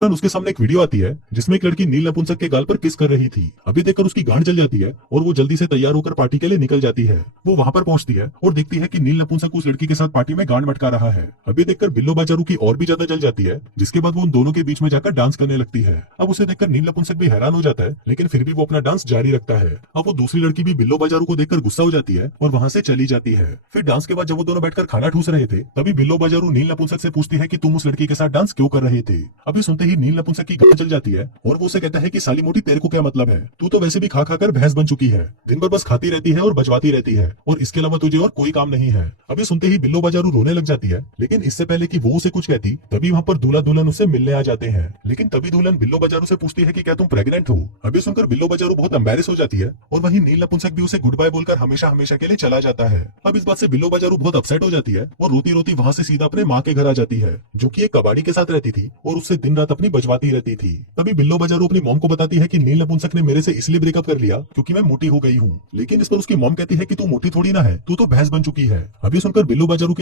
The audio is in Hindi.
उसके सामने एक वीडियो आती है जिसमें एक लड़की नील नपुंसक के गाल पर किस कर रही थी। अभी देखकर उसकी गांड जल जाती है और वो जल्दी से तैयार होकर पार्टी के लिए निकल जाती है। वो वहां पर पहुंचती है और देखती है कि नील नपुंसक उस लड़की के साथ पार्टी में गांड मटका रहा है। अभी देखकर बिल्लो बाजारू की और भी ज्यादा जल जाती है, जिसके बाद वो उन दोनों के बीच में जाकर डांस करने लगती है। अब उसे देखकर नील नपुंसक भी हैरान हो जाता है, लेकिन फिर भी वो अपना डांस जारी रखता है। अब वो दूसरी लड़की भी बिल्लो बाजारू को देखकर गुस्सा हो जाती है और वहां से चली जाती है। फिर डांस के बाद जब वो दोनों बैठकर खाना ठूस रहे थे, तभी बिल्लो बाजारू नील नपुंसक से पूछती है कि तुम उस लड़की के साथ डांस क्यों कर रहे थे। अभी सुनते ही नील नपुंसक की गांड जल जाती है और वो उसे कहता है कि साली मोटी तेरे को क्या मतलब है, तू तो वैसे भी खा खा कर भैंस बन चुकी है, दिन भर बस खाती रहती है और बजवाती रहती है और इसके अलावा तुझे और कोई काम नहीं है। अभी सुनते ही बिल्लो बाजारू रोने लग जाती है, लेकिन इससे पहले कि वो उसे कुछ कहती तभी वहाँ पर दूल्हा दुल्हन उसे मिलने आ जाते हैं। लेकिन तभी दुल्हन बिल्लो बाजारू से पूछती है कि क्या तुम प्रेग्नेंट हो। अभी सुनकर बिल्लो बाजारू बहुत एम्बैरेस हो जाती है और वहीं नील नपुंसक भी उसे गुड बाय बोलकर हमेशा हमेशा के लिए चला जाता है। अब इस बात से बिल्लो बाजारू बहुत अपसेट हो जाती है और रोती रोती वहाँ से सीधा अपने माँ के घर आ जाती है, जो कि एक कबाड़ी के साथ रहती थी और उससे दिन रात अपनी बजवाती रहती थी। तभी बिल्लो बाजारू अपनी मॉम को बताती है कि नील नपुंसक ने मेरे से इसलिए ब्रेकअप कर लिया क्योंकि मैं मोटी हो गई हूँ। लेकिन इस पर उसकी मॉम कहती है कि तू मोटी थोड़ी ना है, तू तो भैंस बन चुकी है। अभी सुनकर बिल्लो बाजारू